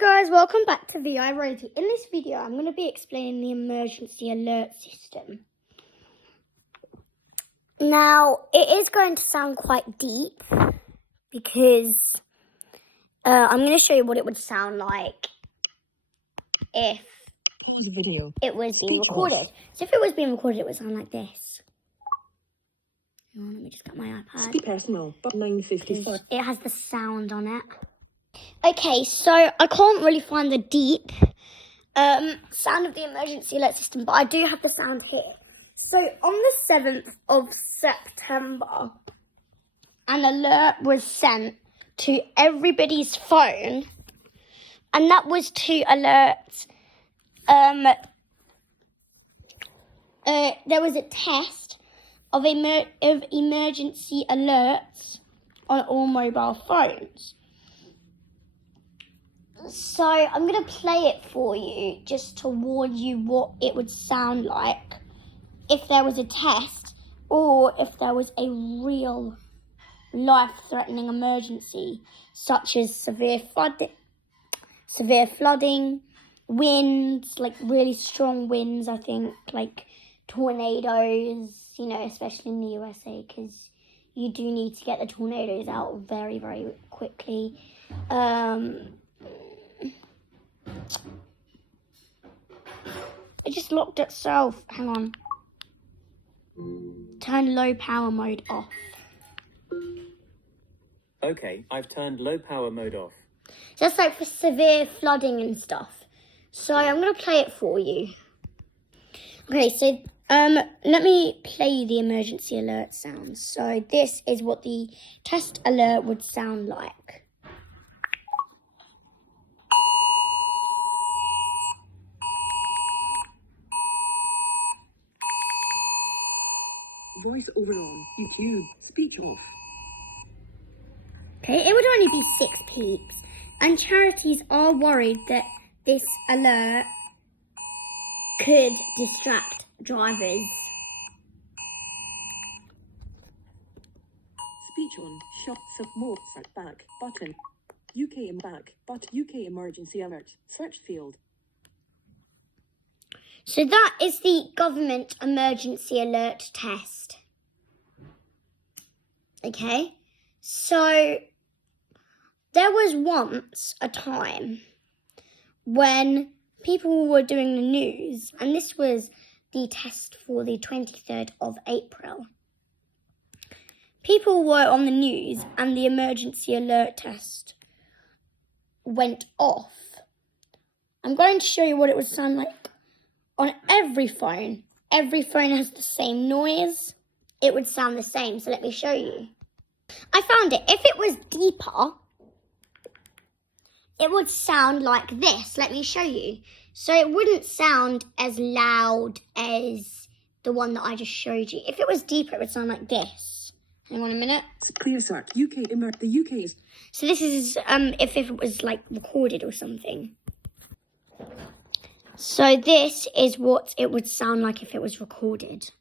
guys, welcome back to VI Radio. In this video, I'm going to be explaining the emergency alert system. Now, it is going to sound quite deep because I'm going to show you what it would sound like if it was being recorded. So if it was being recorded, it would sound like this. Hang on, let me just get my iPad. Speak personal, but 9:55. It has the sound on it. Okay, so I can't really find the deep sound of the emergency alert system, but I do have the sound here. So on the 7th of September, an alert was sent to everybody's phone, and that was to alert, there was a test of emergency alerts on all mobile phones. So I'm going to play it for you just to warn you what it would sound like if there was a test or if there was a real life-threatening emergency, such as severe flooding, winds, like really strong winds, I think, like tornadoes, you know, especially in the USA, because you do need to get the tornadoes out very, very quickly. It just locked itself. Hang on. Turn low power mode off. Okay, I've turned low power mode off. Just like for severe flooding and stuff. So I'm going to play it for you. Okay, so let me play you the emergency alert sounds. So this is what the test alert would sound like. Voice over on YouTube. Speech off. Okay, it would only be 6 peeps, and charities are worried that this alert could distract drivers. Speech on. Shots of Mozart back button. UK back but UK emergency alert. Search field. So that is the government emergency alert test. Okay, so there was once a time when people were doing the news, and this was the test for the 23rd of April. People were on the news and the emergency alert test went off. I'm going to show you what it would sound like on every phone. Every phone has the same noise. It would sound the same, so let me show you. I found it. If it was deeper, it would sound like this. Let me show you. So it wouldn't sound as loud as the one that I just showed you. If it was deeper, it would sound like this. Hang on a minute. Clear start. The UK is. So this is if it was like recorded or something. So this is what it would sound like if it was recorded.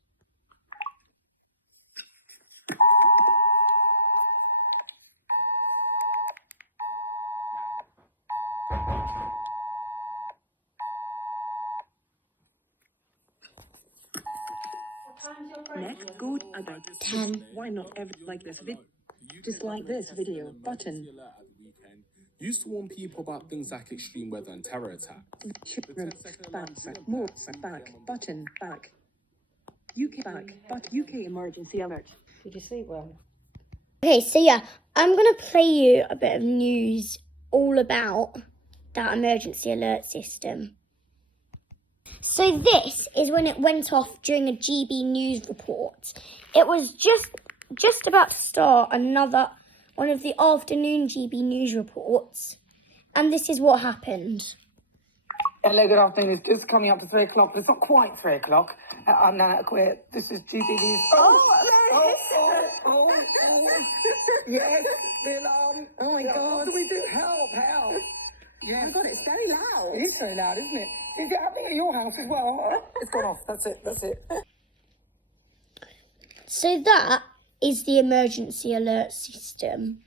Next, good about 10. Why not ever like this video? Just like this video button. Used to warn people about things like extreme weather and terror attacks. Children back Mozart back button back. UK back but UK emergency alert. Did you sleep well? Okay, so yeah, I'm going to play you a bit of news all about that emergency alert system. So this is when it went off during a GB News report. It was just about to start another one of the afternoon GB News reports, and this is what happened. Hello, good afternoon. It's just coming up to 3 o'clock, but it's not quite 3 o'clock. I'm Nana Queer. This is GB News. Yes, the alarm. Oh my God. What do we do? Help. Yes. Oh my God, it's very loud. It is very loud, isn't it? Is it happening at your house as well? It's gone off. That's it. So that is the emergency alert system.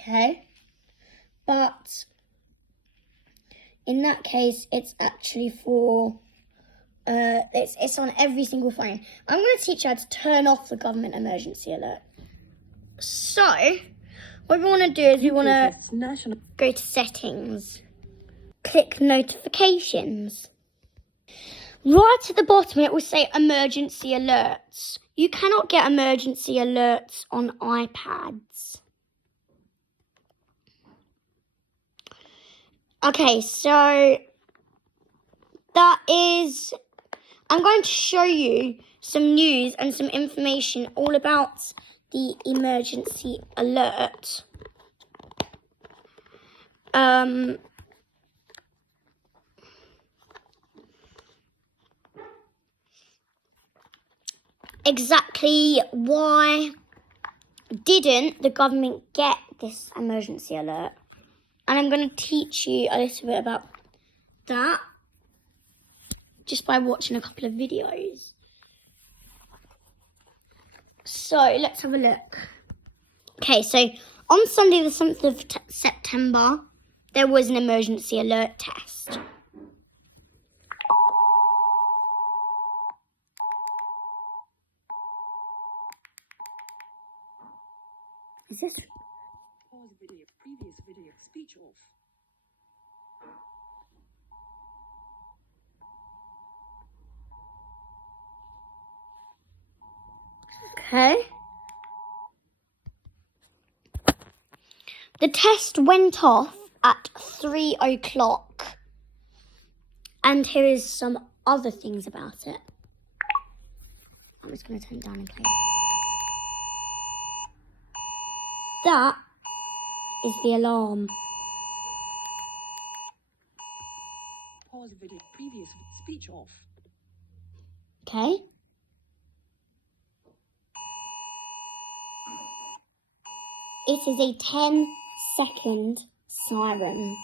Okay, but in that case, it's actually for it's on every single phone. I'm going to teach you how to turn off the government emergency alert. So, what we want to do is we want to National. go to settings, click notifications. Right at the bottom, it will say emergency alerts. You cannot get emergency alerts on iPads. Okay, so that is, I'm going to show you some news and some information all about the emergency alert. Exactly why didn't the government get this emergency alert? And I'm going to teach you a little bit about that just by watching a couple of videos. So let's have a look. Okay, so on Sunday the 7th of September, there was an emergency alert test. Is this? Pause video. Previous video. Speech off. Okay. The test went off at 3 o'clock. And here is some other things about it. I'm just going to turn it down and play. That is the alarm. Pause video. Previous speech off. Okay. It is a 10-second siren.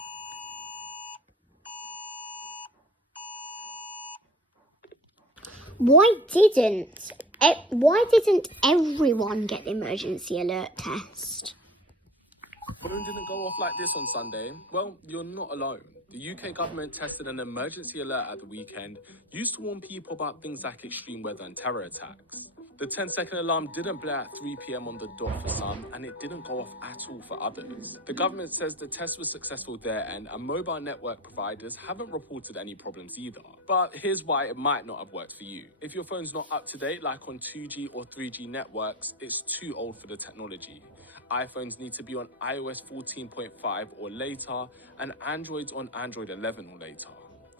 Why didn't everyone get the emergency alert test? Phone didn't go off like this on Sunday. Well, you're not alone. The UK government tested an emergency alert at the weekend, used to warn people about things like extreme weather and terror attacks. The 10-second alarm didn't blare at 3 p.m. on the dot for some, and it didn't go off at all for others. The government says the test was successful there, and mobile network providers haven't reported any problems either. But here's why it might not have worked for you. If your phone's not up to date, like on 2G or 3G networks, it's too old for the technology. iPhones need to be on iOS 14.5 or later, and Androids on Android 11 or later.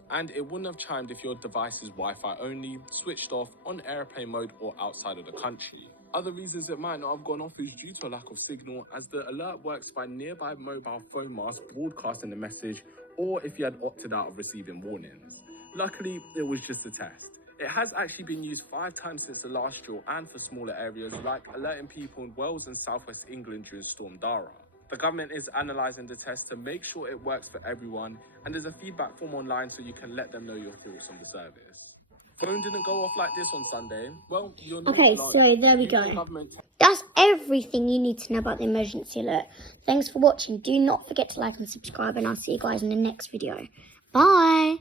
And it wouldn't have chimed if your device is Wi-Fi only, switched off, on airplane mode, or outside of the country. Other reasons it might not have gone off is due to a lack of signal, as the alert works by nearby mobile phone masts broadcasting the message, or if you had opted out of receiving warnings. Luckily, it was just a test. It has actually been used 5 times since the last drill, and for smaller areas like alerting people in Wales and southwest England during Storm Dara. The government is analysing the test to make sure it works for everyone, and there's a feedback form online so you can let them know your thoughts on the service. Phone didn't go off like this on Sunday. Well, you're not Okay, alone. so there we UK go. government- That's everything you need to know about the emergency alert. Thanks for watching. Do not forget to like and subscribe, and I'll see you guys in the next video. Bye.